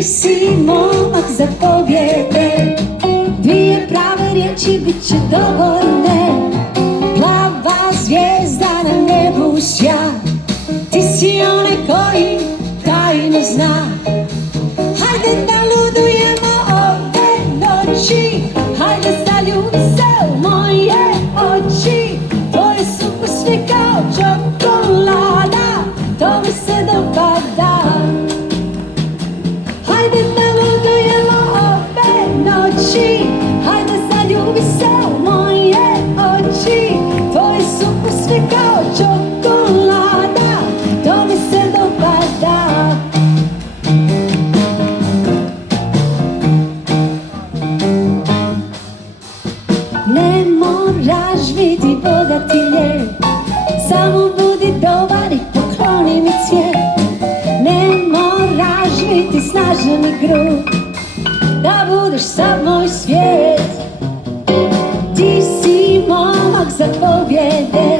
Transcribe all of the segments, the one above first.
Ti si momak za pobjede, dvije prave riječi bit će dovoljne. Plava zvijezda na nebu sja, ti si onaj koji tajno zna. Hajde da ludujemo ove noći, hajde zaljubi se u moje oči. Tvoje su usne kao čokolada, to mi se dopada. Hajde da ludujemo ove noći, hajde zaljubi se u moje oči. Tvoje su usne kao čokolada, to mi se dopada. Ne moraš biti bogat i lijep, samo budi dobar i pokloni mi cvijet. Ne moraš biti snažan i grub, da budeš sav moj svijet. Ti si momak za pobjede,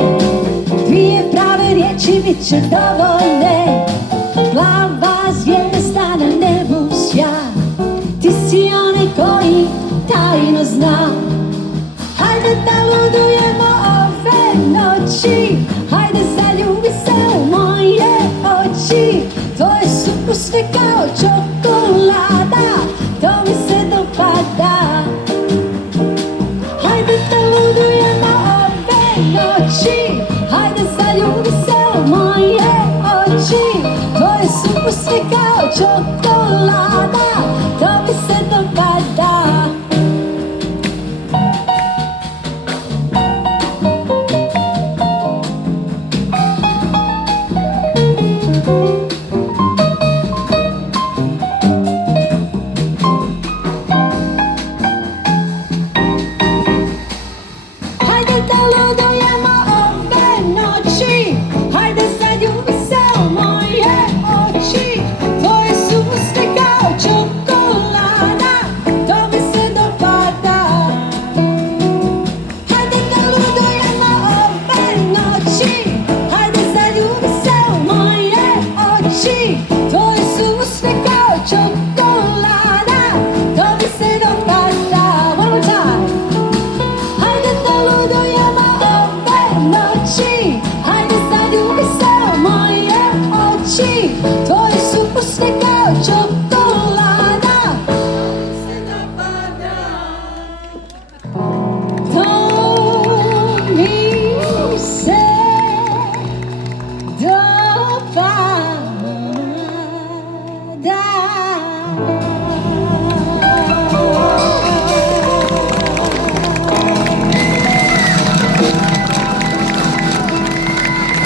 dvije prave riječi bit će dovoljne. Plava zvijezda na nebu sja, ti si onaj koji tajno zna. Hajde da ludujemo ove noći, hajde zaljubi se u moje oči. Tvoje su usne kao čokolada, to mi se dopada. Hajde da ludujemo ove noći, hajde zaljubi se u moje oči. Tvoje su usne kao čokolada, to mi se dopada. Hajde da ludujemo ove noći, hajde zaljubi se u moje oči. Tvoje su usne kao čokolada, to mi se dopada. Hajde da ludujemo ove noći, hajde zaljubi se u moje oči. Tvoje su usne kao čokolada, to mi se dopada. One more time. Hajde da ludujemo ove noći, hajde zaljubi se u moje oči. Tvoje su usne kao čokolada, to mi se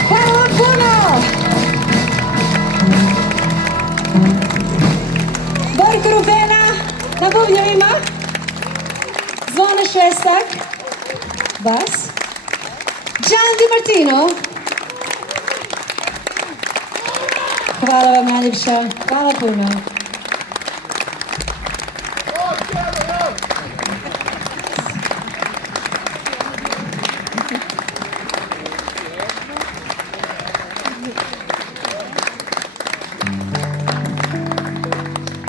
Hvala puno! Borko Rubena na bubnjevima, Zvone Šestak, bas, Gian Di Martino. Hvala vam najljepša, hvala puno.